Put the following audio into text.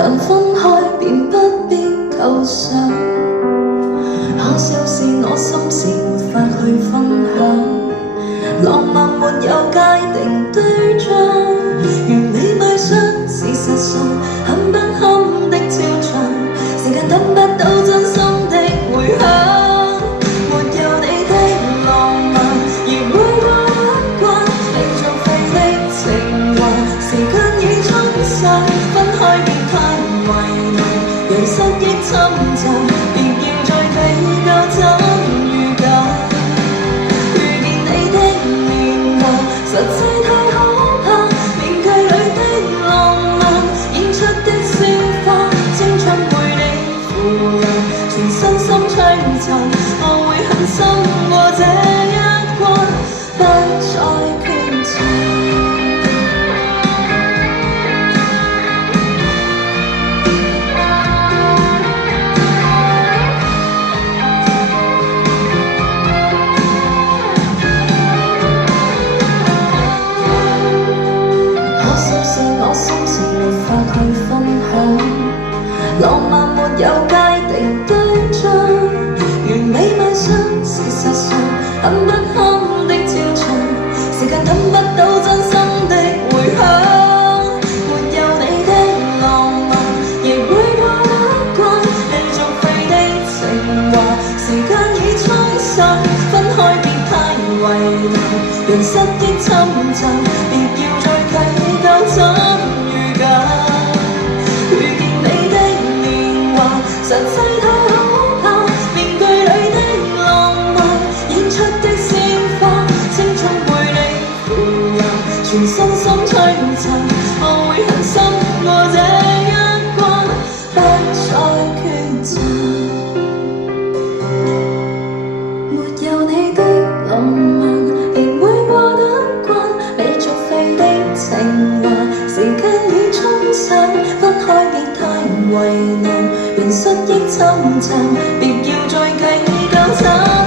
但分開便不必構想。可笑是我心事沒法去分享，浪漫沒有界定對象，如你迷上，事實上很不堪的肖像，時間等不到真心的回響。沒有你的浪漫，而每個一關，令作廢的情話，時間已沖散，分開便太為難，人失憶侵襲，別要再計較真與假。遇見你的年華，實際太可怕，面具裏的浪漫，演出的笑話，青春陪你腐爛，全身心摧殘，我會狠心過這一關，不再抉擇。我心事沒法去分享，浪漫沒有界定對象，完美迷上，事實上很不堪的肖像，時間等不到真心的回響。沒有你的浪漫，亦會過一關，你續費的情話，時間已沖散，分開別太為難，人失憶侵襲，別要再計較真與假。遇見你的年華，實際太可怕，面具裏的浪漫，演出的鮮花，青春陪你腐爛，全身心摧殘，我會狠心過這一關，不再抉擇。沒有你的浪漫，亦會過得慣，你續費的情話，時間已沖散，分開別太為難，人失憶侵襲，別要再計較真。